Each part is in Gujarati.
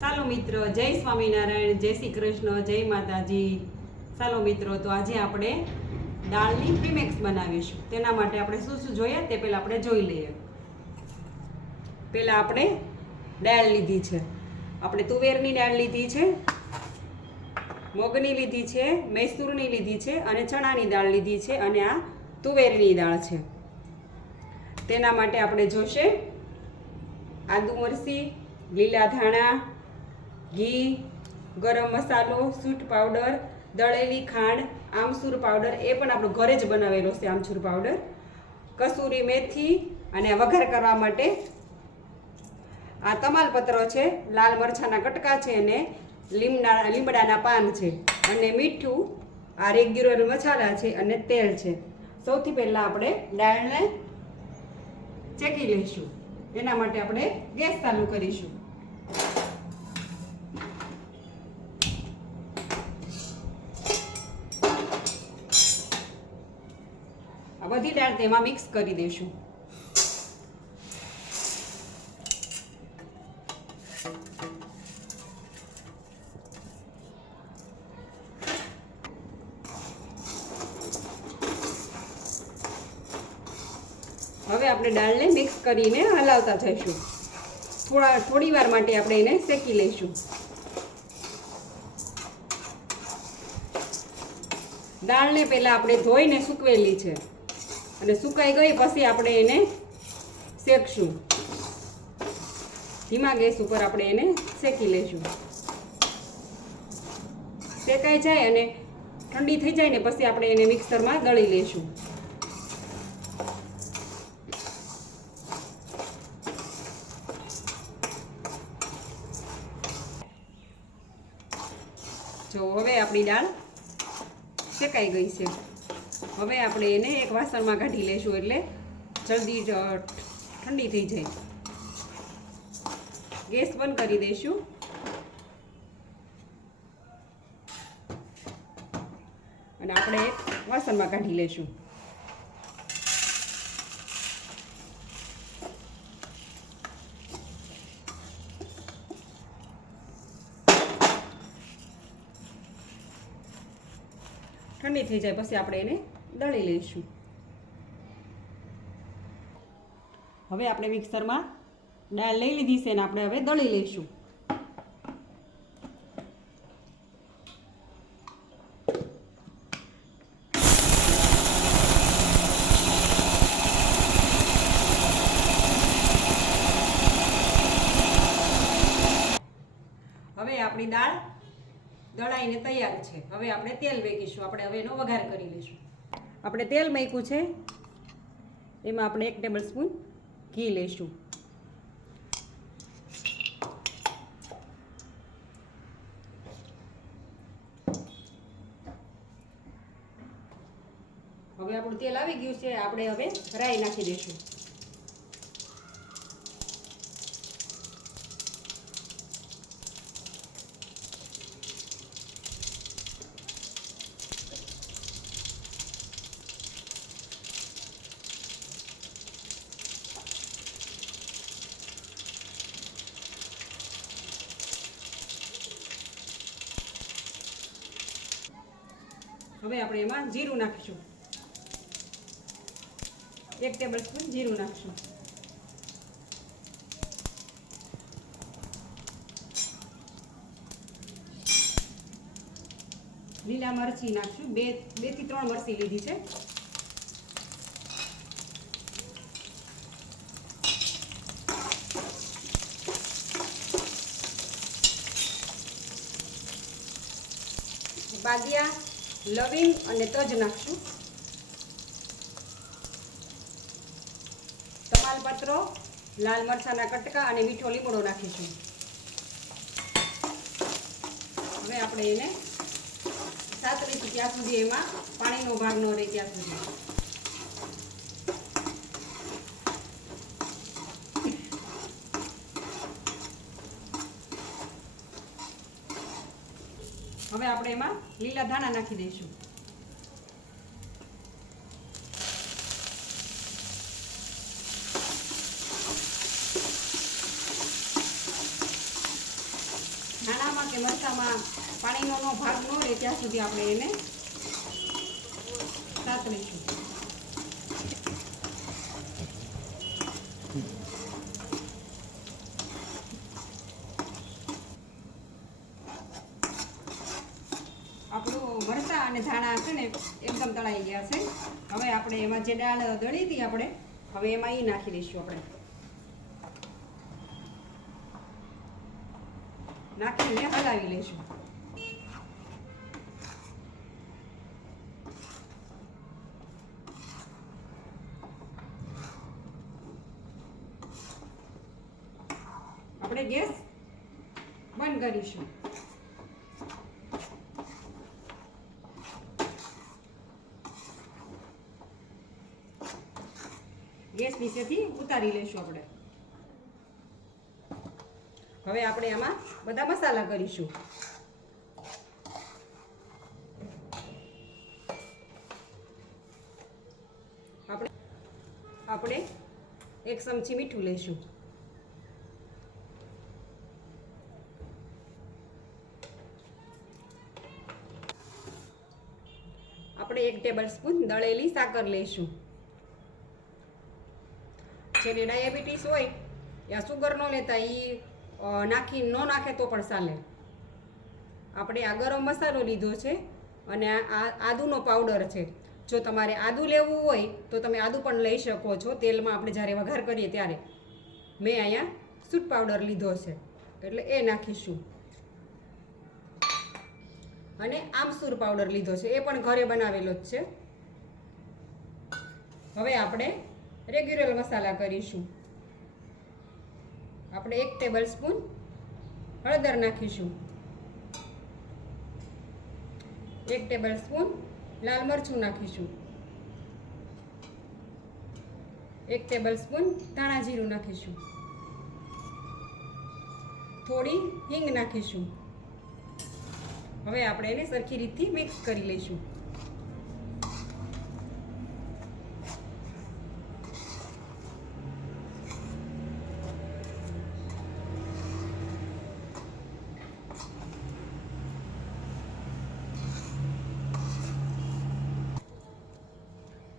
ચાલો મિત્રો, જય સ્વામિનારાયણ, જય શ્રી કૃષ્ણ, જય માતાજી. ચાલો મિત્રો, તો આજે આપણે દાળની પ્રીમિક્સ બનાવીશું. તેના માટે આપણે શું શું જોઈએ તે પહેલાં આપણે જોઈ લઈએ. પહેલાં આપણે દાળ લીધી છે. આપણે તુવેરની દાળ લીધી છે, મગની લીધી છે, મૈસૂરની લીધી છે અને ચણાની દાળ લીધી છે અને આ તુવેરની દાળ છે. તેના માટે આપણે જોશે આદુ મરચી, લીલા ધાણા, ઘી, ગરમ મસાલો, સૂંઠ પાવડર, દળેલી ખાંડ, આમચૂર પાવડર, એ પણ આપણો ઘરે જ બનાવેલો છે આમચૂર પાવડર, કસૂરી મેથી અને વઘાર કરવા માટે આ તમાલપત્ર છે, લાલ મરચાંના કટકા છે અને લીમડાના પાન છે અને મીઠું, આ રેગ્યુલર મસાલા છે અને તેલ છે. સૌથી પહેલાં આપણે દાળને ચેકી લઈશું. એના માટે આપણે ગેસ ચાલુ કરીશું. આ બધી દાળ તેમાં મિક્સ કરી દઈશું. હવે આપણે દાળને મિક્સ કરીને હલાવતા જઈશું. થોડી વાર માટે આપણે એને શેકી લઈશું. દાળને પહેલાં આપણે ધોઈને સૂકવેલી છે અને સુકાઈ ગઈ પછી આપણે એને શેકશું. ધીમા ગેસ ઉપર આપણે એને શેકી લઈશું. શેકાઈ જાય અને ઠંડી થઈ જાય ને પછી આપણે એને મિક્સરમાં દળી લઈશું. જો હવે આપણી દાળ શેકાઈ ગઈ છે. હવે આપણે એને એક વાસણમાં કાઢી લઈશું એટલે જલ્દી ઠંડી થઈ જાય. ગેસ બંધ કરી દઈશું અને આપણે એક વાસણમાં કાઢી લઈશું. ઠંડી થઈ જાય પછી આપણે એને દળી લઈશું. હવે આપણે મિક્સરમાં દાળ લઈ લીધી છે અને આપણે હવે દળી લઈશું. હવે આપણી દાળ દળાઈને તૈયાર છે. હવે આપણે તેલ વેકીશું. આપણે હવે એનો વઘાર કરી લઈશું. આપણે તેલ મૂક્યું છે, એમાં આપણે 1 ટેબલ સ્પૂન ઘી લઈશું. હવે આપણું તેલ આવી ગયું છે. આપણે હવે રાઈ નાખી દઈશું. હવે આપણે એમાં જીરું નાખીશું. 1 ટેબલ સ્પૂન જીરું નાખીશું. લીલા મરચી નાખશું. 2 થી 3 મરચી લીધી છે. બાદિયા, લવિંગ અને તજ નાખશું. તમાલપત્રો, લાલ મરચાંના કટકા અને મીઠો લીમડો નાખીશું. હવે આપણે એને સાતરીશું ત્યાં સુધી, એમાં પાણીનો ભાગ ન રહે ત્યાં સુધી. હવે આપણે એમાં લીલા ધાણા નાખી દઈશું. ધાણામાં કે મરચાંમાં પાણીનો ભાગ ન રહે ત્યાં સુધી આપણે એને સાતળીશું. આપણું મરચાં અને ધાણા છે ને એકદમ તળાઈ ગયા છે. હવે આપણે એમાં જે દાળ દળી હતી આપણે હવે એમાં એ નાખી દઈશું. આપણે નાખીને હલાવી લઈશું. આપણે ગેસ બંધ કરીશું. ગેસ નીચેથી ઉતારી લઈશું. આપણે હવે આપણે આમાં બધા મસાલા કરીશું. આપણે 1 ચમચી મીઠું લઈશું. આપણે 1 ટેબલસ્પૂન દળેલી સાકર લઈશું. જેને ડાયાબિટીસ હોય યા સુગર ન લેતા એ ન નાખે તો પણ ચાલે. આપણે આ ગરમ મસાલો લીધો છે અને આ આદુનો પાવડર છે. જો તમારે આદુ લેવું હોય તો તમે આદુ પણ લઈ શકો છો. તેલમાં આપણે જ્યારે વઘાર કરીએ ત્યારે મેં અહીંયા સૂટ પાવડર લીધો છે એટલે એ નાખીશું. અને આમચૂર પાવડર લીધો છે એ પણ ઘરે બનાવેલો જ છે. હવે આપણે રેગ્યુલર મસાલા કરીશું. આપણે 1 ટેબલસ્પૂન હળદર નાખીશું. 1 ટેબલસ્પૂન લાલ મરચું નાખીશું. 1 ટેબલસ્પૂન ધાણા જીરું નાખીશું. થોડી હિંગ નાખીશું. હવે આપણે એને સરખી રીતથી મિક્સ કરી લઈશું.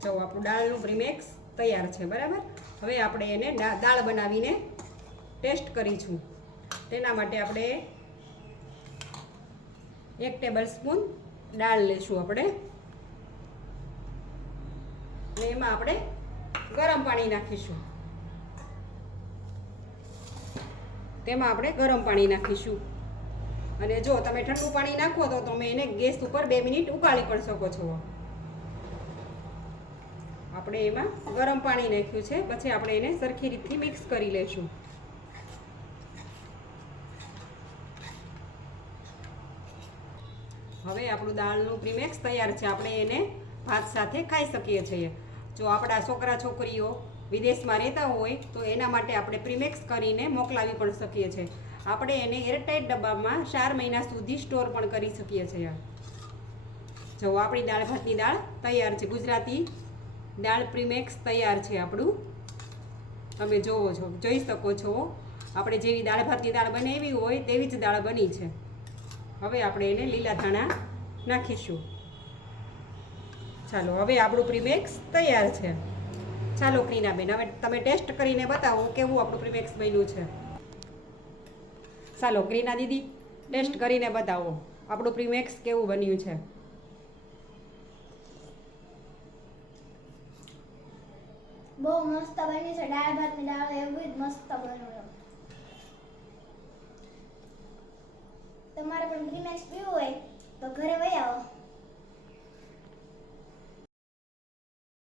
જો આપણું દાળનું પ્રીમિક્સ તૈયાર છે. બરાબર. હવે આપણે એને દાળ બનાવીને ટેસ્ટ કરીશું. તેના માટે આપણે 1 ટેબલસ્પૂન દાળ લઈશું. આપણે અને એમાં આપણે ગરમ પાણી નાખીશું. તેમાં આપણે ગરમ પાણી નાખીશું. અને જો તમે ઠંડુ પાણી નાખો તો તમે એને ગેસ ઉપર 2 મિનિટ ઉકાળી પણ શકો છો. આપણે એમાં ગરમ પાણી નાખ્યું છે. પછી આપણે એને સરખી રીતથી મિક્સ કરી લઈશું. હવે આપણું દાળનું પ્રીમિક્સ તૈયાર છે. આપણે એને ભાત સાથે ખાઈ શકીએ છીએ. જો આપણા છોકરા છોકરીઓ વિદેશમાં રહેતા હોય તો એના માટે આપણે પ્રીમિક્સ કરીને મોકલાવી પણ શકીએ છીએ. આપણે એને એરટાઇટ ડબ્બામાં 4 મહિના સુધી સ્ટોર પણ કરી શકીએ છીએ. જો આપણી દાળ ભાતની દાળ તૈયાર છે. ગુજરાતી દાળ પ્રીમિક્સ તૈયાર છે આપણું. તમે જોઈ શકો છો. આપણે જેવી દાળ ભાતની દાળ બનાવી હોય તેવી જ દાળ બની છે. હવે આપણે એને લીલા ધાણા નાખીશું. ચાલો હવે આપણું પ્રીમિક્સ તૈયાર છે. ચાલો ક્રીનાબેન હવે તમે ટેસ્ટ કરીને બતાવો કેવું આપણું પ્રીમિક્સ બન્યું છે. ચાલો ક્રીના દીદી ટેસ્ટ કરીને બતાવો આપણું પ્રીમિક્સ કેવું બન્યું છે. બહુ મસ્ત બની છે. દાળ ભાતની દાળ એવું જ મસ્ત બન્યું. તમારે પણ પ્રીમિક્સ પીવું હોય તો ઘરે વહી આવો.